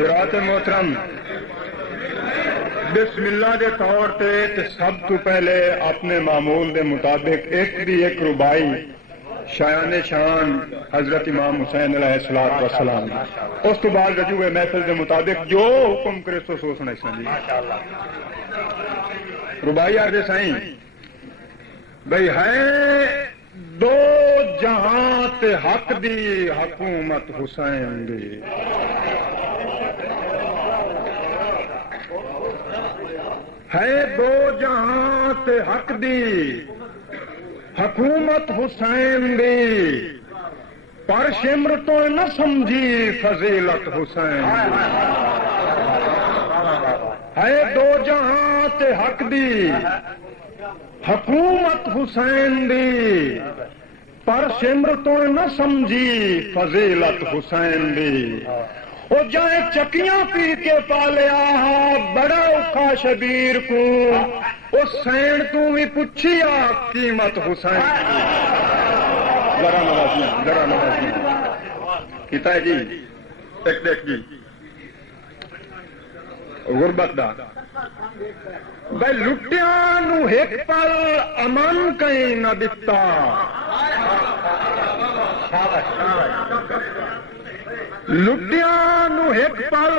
حضرات محترم، بسم اللہ کے طور تے سب تو پہلے اپنے معمول دے مطابق ایک ربائی شایان شان حضرت امام حسین علیہ الصلوۃ والسلام، اس تو بعد رجوع محفل دے مطابق جو حکم کرے سو سنا جی ربائی آدھے سائیں بھئی ہے دو جہاں تے حق دی حکومت حسین دی، ہے دو جہاں تے حق دی حکومت حسین دی، پر شمر تو نہ سمجھی فضیلت حسین دی، ہے دو جہاں تے حق دی حکومت حسین دی، پر شمر تو نہ سمجھی فضیلت حسین دی، وہ جائے چکیاں پی کے پالیا بڑا اوکھا شبیر کو، اس سین تو بھی پوچھی آ قیمت حسین دی۔ ذرا نوازیاں کیتا ہے جی ایک دیکھ جی غربت دا بھائی لٹیاں نو ایک پل امن کہیں نہ دتا، لٹیاں نو ایک پل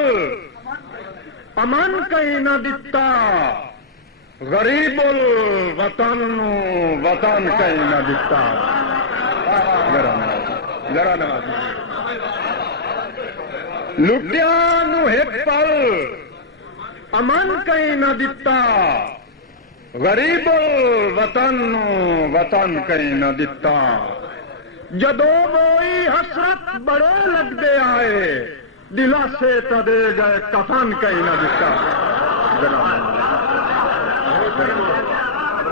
امن کہیں نہ دتا، غریب الوطن نو وطن کہیں نہ دتا۔ ذرا نواز لٹیاں نو ایک پل امن کہیں نہ دتا، غریب الوطن نو وطن کہیں نہ دتا، جدو وہی حسرت بڑے لگتے آئے دلا سے تدے گئے کفن کہیں نہ دتا۔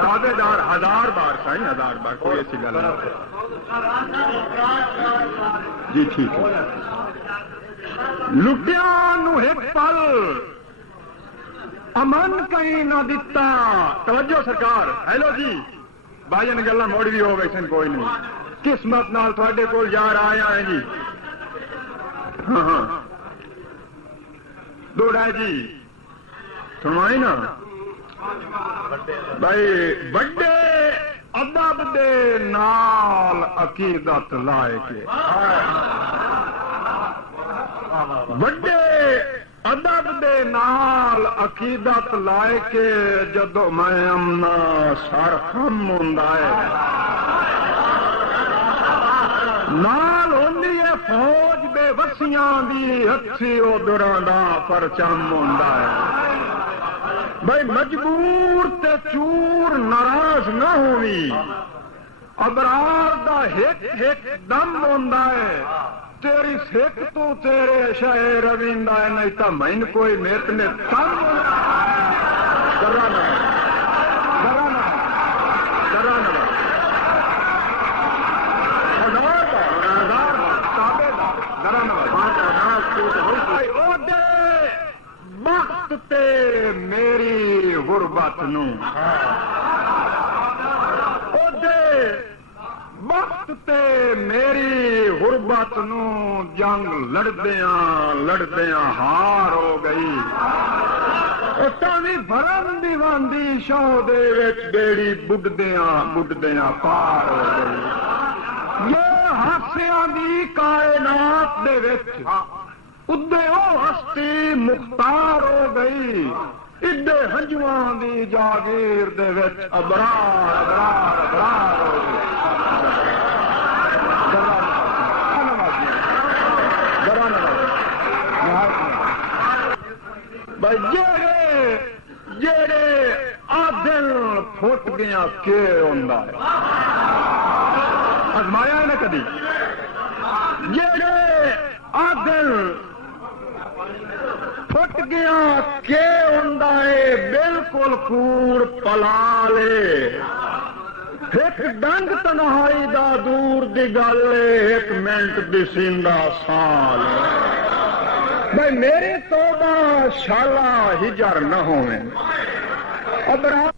دعوے دار 1000 بار سائیں 1000 بار کوئی ایسی گل نہیں جی ٹھیک ہے۔ لٹیاں نو ایک پل امن کہیں نہ دتا، توجہ سرکار، ہیلو جی بھائی نے گلا موڑ بھی ہو گئی کوئی نہیں، قسمت نال تھوڑے کول یار آیا ہے جی، ہاں دوڑا جی سنوائی نا بھائی بڑے ادب دے نال عقیدت لائے کے، بڑے ادب دے نال عقیدت لائے کے، جدو میں امنا سر خم ہوندا ہے نال ہوندی ہے فوج بے وسیاں دی ہتھی ادھراں دا پرچم ہوندا ہے، بھائی مجبور تے چور ناراض نہ ہوئی، ابرار دا ہک ہک دم ہوندا ہے، تیری سکھ تو تیرے شاعر رویندا ہے، نہیں تا مین کوئی میت نے تم ذرا وقت تے میری غربت نو، وقت تے میری غربت نو، جنگ لڑدیاں ہار ہو گئی، تاوی بھرن دیواندی شو دے وچ بیڑی بڈدیاں پار ہو گئی، یہ ہاسیاں دی کائنات دے وچ ادے او ہستی مختار ہو گئی، ادے ہنجواں دی جاگیر دے وچ ابرار ہو گئی۔ بھائی جیڑے آدل پھٹ گیا کہ ہوندا ہے، ازمایا ہے نا کدی، جیڑے آدل پھٹ گیا کہ ہوندا ہے، بالکل کوڑ پلا لے، ایک ڈنگ تنہائی دا دور دی گل، ایک منٹ دی سیندا سال، بھائی میری توبہ شالا ہجر نہ ہوئے ابرار